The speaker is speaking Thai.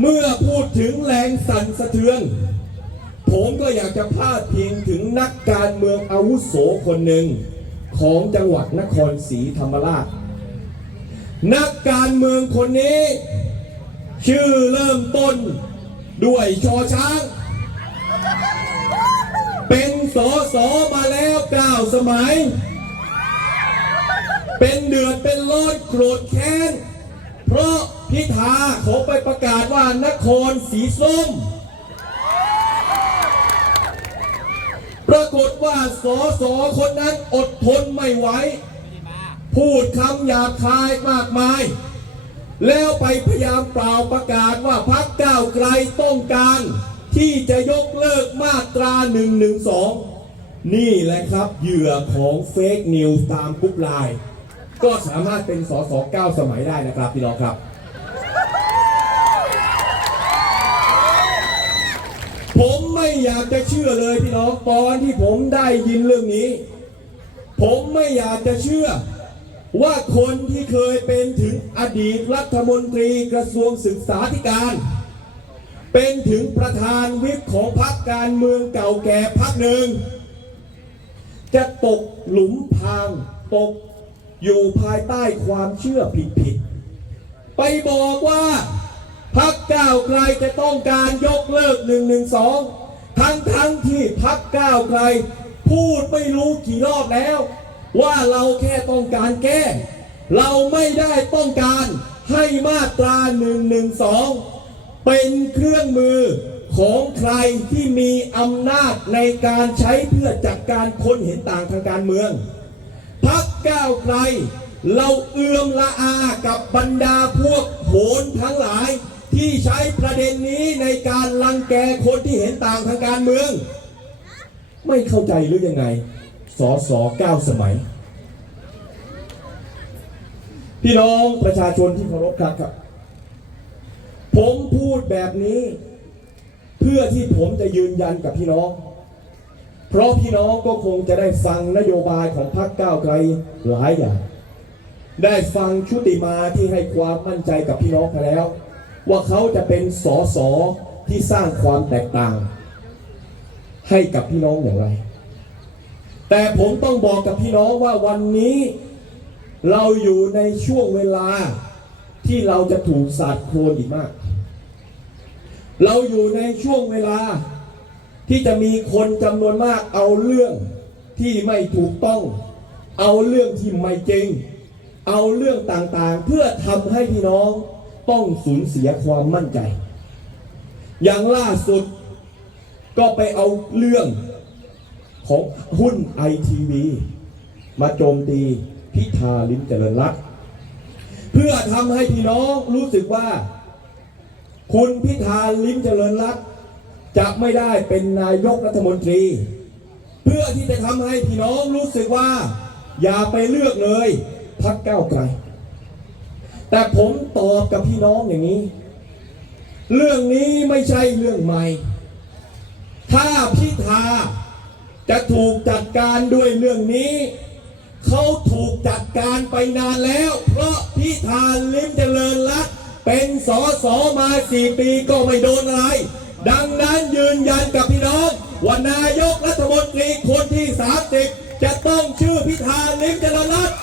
เมื่อพูดถึงแรงสั่นสะเทือน ผมก็อยากจะพาดพิงถึงนักการเมืองอาวุโสคนหนึ่งของจังหวัดนครศรีธรรมราช นักการเมืองคนนี้ ชื่อเริ่มต้นด้วยชอช้าง เป็นสอสอมาแล้วเก้าสมัย เป็นเดือดเป็นร้อนโกรธแค้น เพราะพิธาขาไปประกาศว่านครสีส้ม ปรากฏว่าสอสอคนนั้นอดทนไม่ไหว พูดคำหยาบคายมากมาย แล้วไปพยายามเปล่าประกาศว่าพักก้าวไกลต้องการ ที่จะยกเลิกมาตรา 112 นี่แหละครับเหยื่อของเฟกนิวตามกรุ๊ปไลน์ก็สามารถเป็นสสเก้าสมัยได้นะครับพี่น้องครับ ผมไม่ อยากจะเชื่อเลยพี่น้องตอนที่ผมได้ยินเรื่องนี้ ผมไม่อยากจะเชื่อ ว่าคนที่เคยเป็นถึงอดีตรัฐมนตรีกระทรวงศึกษาธิการ เป็นถึงประธานวิปของพรรคการเมืองเก่าแก่พรรคหนึ่ง จะตกหลุมพรางตกอยู่ภายใต้ความเชื่อผิดๆไปบอกว่าพักก้าวไกลจะต้องการยกเลิก112 ทั้งทั้งๆที่พักก้าวไกล พูดไม่รู้กี่รอบแล้ว ว่าเราแค่ต้องการแก้ เราไม่ได้ต้องการให้มาตรา 112 เป็นเครื่องมือของใครที่มีอำนาจในการใช้เพื่อจัดการคนเห็นต่างทางการเมือง พักก้าวไกล เราเอื้อมละอากับบรรดาพวกโหนทั้งหลาย ที่ใช้ประเด็นนี้ในการลังแกคนที่เห็นต่างทางการเมือง ไม่เข้าใจหรือยังไงสอสอเก้าสมัย พี่น้องประชาชนที่เคารพครับครับ ผมพูดแบบนี้ เพื่อที่ผมจะยืนยันกับพี่น้อง เพราะพี่น้องก็คงจะได้ฟังนโยบายของพรรคก้าวไกลหลายอย่าง ได้ฟังชุติมาที่ให้ความมั่นใจกับพี่น้องไปแล้ว ว่าเขาจะเป็นสอสอที่สร้างความแตกต่าง ให้กับพี่น้องอย่างไร แต่ผมต้องบอกกับพี่น้องว่าวันนี้เราอยู่ในช่วงเวลาที่เราจะถูกสาดโคลนอีกมาก เราอยู่ในช่วงเวลาที่จะมีคนจำนวนมากเอาเรื่องที่ไม่ถูกต้อง เอาเรื่องที่ไม่จริง เอาเรื่องต่างๆ เพื่อทำให้พี่น้อง ต้องสูญเสียความมั่นใจ อย่างล่าสุดก็ไปเอาเรื่องของหุ้นไอทีวีมาโจมตีพิธาลิ้มเจริญรัตน์เพื่อทำให้พี่น้องรู้สึกว่า คุณพิธาลิ้มเจริญรัตน์จะไม่ได้เป็นนายกรัฐมนตรี เพื่อที่จะทำให้พี่น้องรู้สึกว่า อย่าไปเลือกเลยพักก้าวไกล แต่ผมตอบกับพี่น้องอย่างนี้ เรื่องนี้ไม่ใช่เรื่องใหม่ ถ้าพิธาจะถูกจัดการด้วยเรื่องนี้ เขาถูกจัดการไปนานแล้ว เพราะพิธาลิ้มเจริญรัตน์เป็นสอสอมาสี่ปีก็ไม่โดนอะไร ดังนั้นยืนยันกับพี่น้องว่านายกรัฐมนตรีคนที่ 30 จะต้องชื่อพิธาลิ้มเจริญรัตน์